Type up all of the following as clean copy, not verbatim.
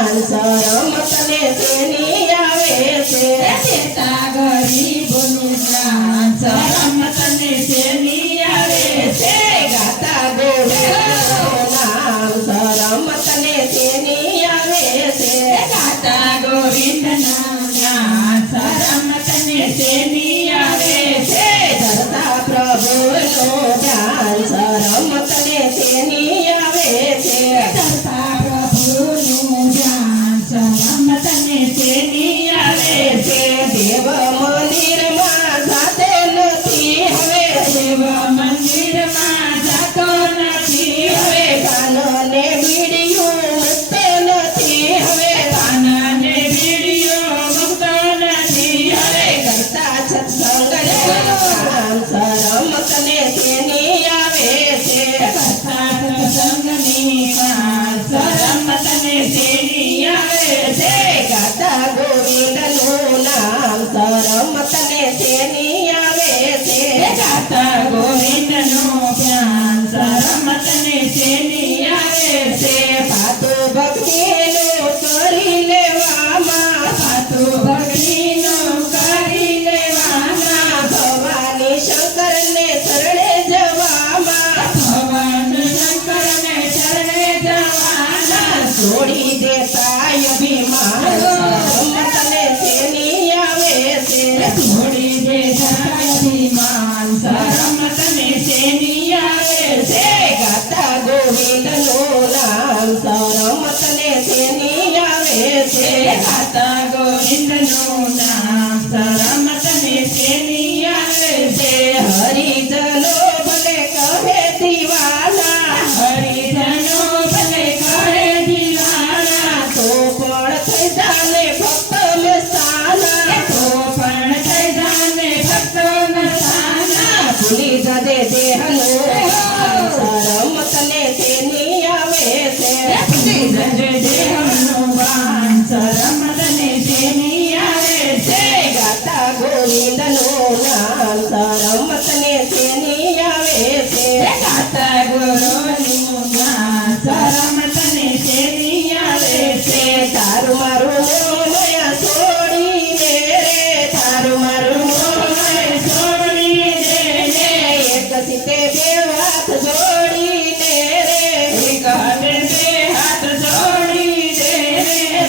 શરમ તને શેની આવે છે દેતા ગરીબોને દાન શરમ તને શેની આવે છે ગાતા ગોવિંદનું નામ શરમ તને શેની આવે છે ગાતા ગોવિંદના નામ શરમ તને શેની આવે છે ધરતા પ્રભુનું ધ્યાન શરમ તને શેની આવે છે ધરતા પ્રભુનું ધ્યાન શરમ તને શેની આવે છે દેવ મંદિરમાં જાતે નથી હવે દેવ મંદિરમાં જાતો નથી હવે કાનને બીડિયું મૂકતે નથી હવે કાનને બીડીઓ મુકતો નથી હવે કરતા સત્સંગ શરમ તને શેની આવે છે કરતા સત્સંગની વાત શરમ તને શેની આવે છે ગાતા ગોવિંદનું નામ શરમ તને શેની આવે છે ગાતા ગોવિંદનું ધ્યાન શરમ તને શેની આવે છે ભાતુ ભક્તિનું કરી લેવામાં ભાતુ ભક્તિનું કરી લેવામાં ભવાની શંકરને શરણે જવામાં ભગવાન શંકરને શરણે જવાના છોડી દેતા અભિમાન શરમ તને શેની આવે છે છોડી દેતા અભિમાન શરમ તને શેની આવે છે ગાતા ગોવિંદનું નામ શરમ તને શેની આવે છે ગાતા ગોવિંદનું નામ શરમ તને શેની આવે છે હરિજનો ભલે કહે દીવાના હરિજનો ભલે કહે દીવાના તો પણ થઈ જાને ભક્ત મસ્તાના તો પણ થઈ જાને ભક્તો નસાના ભૂલી જજે દેહનું શરમ તને શેની આવે છે ભૂલી જજે દેહનું ભાન શરમ તને શેની આવે છે ગાતા ગોવિંદનું નામ શરમ તને શેની આવે છે ગાતા ગુરુનું નામ શરમ તને શેની આવે છે તારું મારું મોમયા છોડીને રે તારું મારું મોમયા છોડી દે એક સીતે બે હાથ જોડીને રે એક હાથે બે હાથ જોડી દે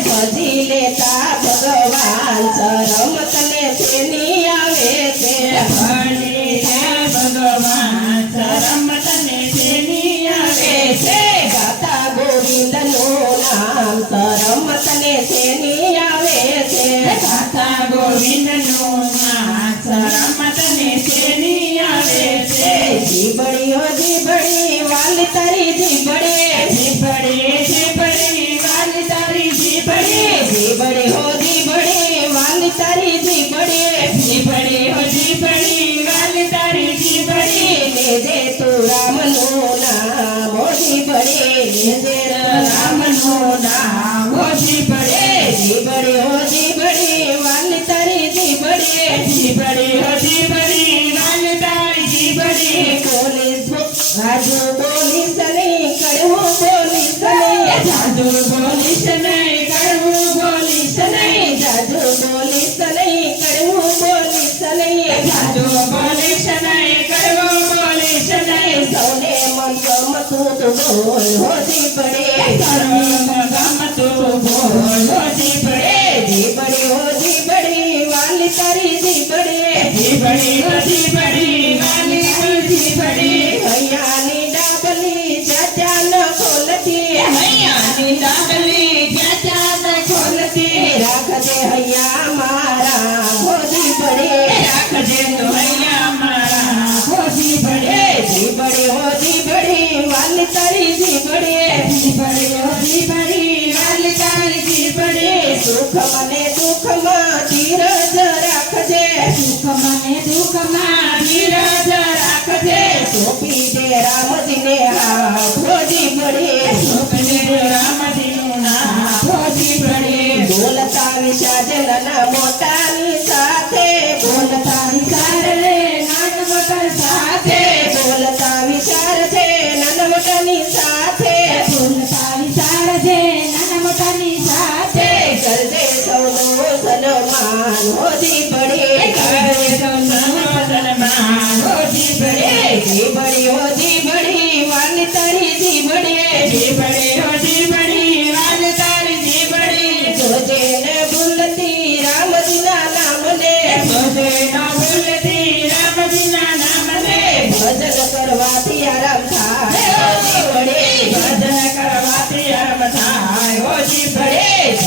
ભજી લેતા ભગવાન શરમ તને શેની આવે છે ભણી હે ભગવાન શરમ તને શેની આવે છે ગાતા ગોવિંદનું નામ શરમ તને શેની આવે છે ગાતા ગોવિંદનું નામ શરમ તને શેની આવે છે જીબડીઓ જીબડી વાલી તારી જીબડી જીભડી જીભડી વાલી તારી જીભડી જીબડી હો જીબડી વાલી તારી જીબડી જીભડી હો જીભડી વાલી તારી જીભડી લેજે તું રામનું નામ હો જીબડી લેજે રામનું નામ હો જીભડી જીબડી હો જીબડી વાલી તારી જીબડી જીભડી હો જીભડી વાલી તારી જીભડી પોલીસ રાજુ પોલીસ નહીં કડવું પોલીસ નહીં જાદુ બોલીશ નહીં કડવું બોલીશ નહીં જાજુ પોલીસ નહીં કડવું પોલીસ નહીં જાદુ બોલીશ નહીં કડવું બોલીશ નહીં સૌને મન ગમતું તું બોલ હોતી પડે સર્વ ગમતું બોલ હોતી પડે જીબડી હો જીબડી વાલી તારી જીબડી જીભડી હો જીભડી વાલી તારી જીભડી હૈયાની ડાબલી ચાચા ન ખોલતી હૈયાની ડાબલી ચાચા ન ખોલતી રાખજે હૈયા મારા હોતી પડે રાખજે તો હૈયા મારા ખોજી પડે જીબડી હો જીબડી વાલી તારી જીબડી જીભડી હો જીભડી વાલી તારી જીભડી સુખ મને દુઃખમાં ધીરજ રાખજે સુખ મને દુઃખમાં ધીરજ રાખજે સોંપી દે રામજીને હા ખોજી પડે સોંપી રામજીનું નામ ખોજી પડે બોલતા વિશાજનના મોટાની સાથે બોલતા વિચાર રે નાન મોટા સાથે બોલતા વિચાર છે નાના મોટાની સાથે બોલતા વિચાર છે નાના મોટાની સાથે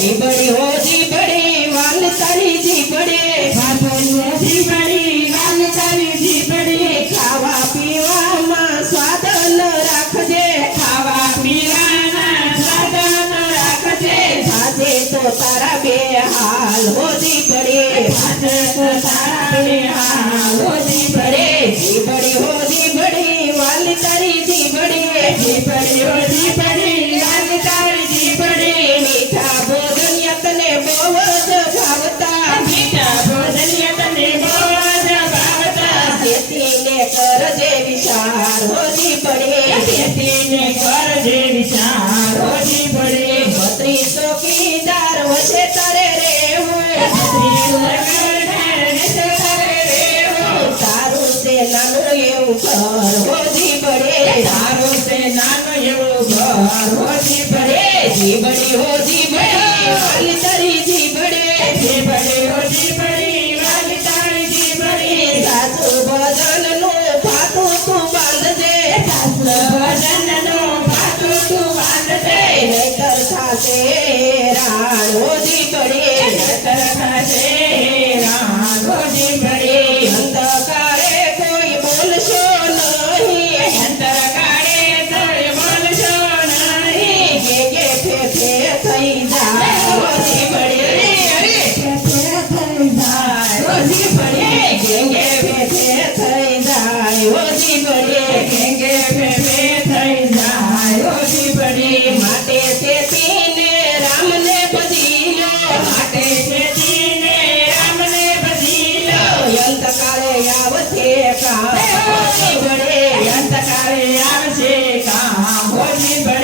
જીબડી હો જીબડી વાલ તારી જીબડી વાતોડીએ જીબડી વાલ તારી જીબડી ખાવા પીવામાં સ્વાદ ન રાખજે ખાવા પીવાના સ્વાદ ન રાખજે આજે તો તારા બે હાલ હો જીબડી આજે તો તારા બે હાલ હો જીબડી જીબડી હો જીબડી વાલ તારી જીબડી જીબડી હો જીબડી વાલ તારી જીબડી મીઠા ભોજન તને બહુ જ ભાવતા મીઠા ભોજનિય તને બહુ જ ભાવતા ખેતીને કરજે વિચાર હો જીબડી ખેતીને કરજે વિચાર હો જીબડી બત્રી ચોકીદાર વચ્ચે તારે રહેવું તારું તે નાનું એવું ઘર હો જીબડી તારું તે નાનું એવું ઘર હો જીબડી જીબડી હો જીબડી વાલ તારી જીબડી જીબડી હો જીબડી વાલ તારી જીબડી સાસુ ભજનનું ફાટું તું બાંધજે ભજનનું પાટું તું બાંધજે નહીતર થાશે રાણ હો જીબડી નતર થશે રાણ હો જીબડી અંધકારે કોઈ બોલશો નહીં અંતર કાળે તોય બોલશો નહીં ગે ફે થઈ જાય હો જીબડી થઈ જાય હો જીબડી ગે ફે થઈ જાય હો જીબડી ગેંગે ફેફે થઈ જાય હો જીબડી માટે તેતીને રામને બધી લો માટે ખેતીને રામને બધી લો અંતકાળે આવશે કામ હો જીબડી અંતકાળે આવશે કામ હો જીબડી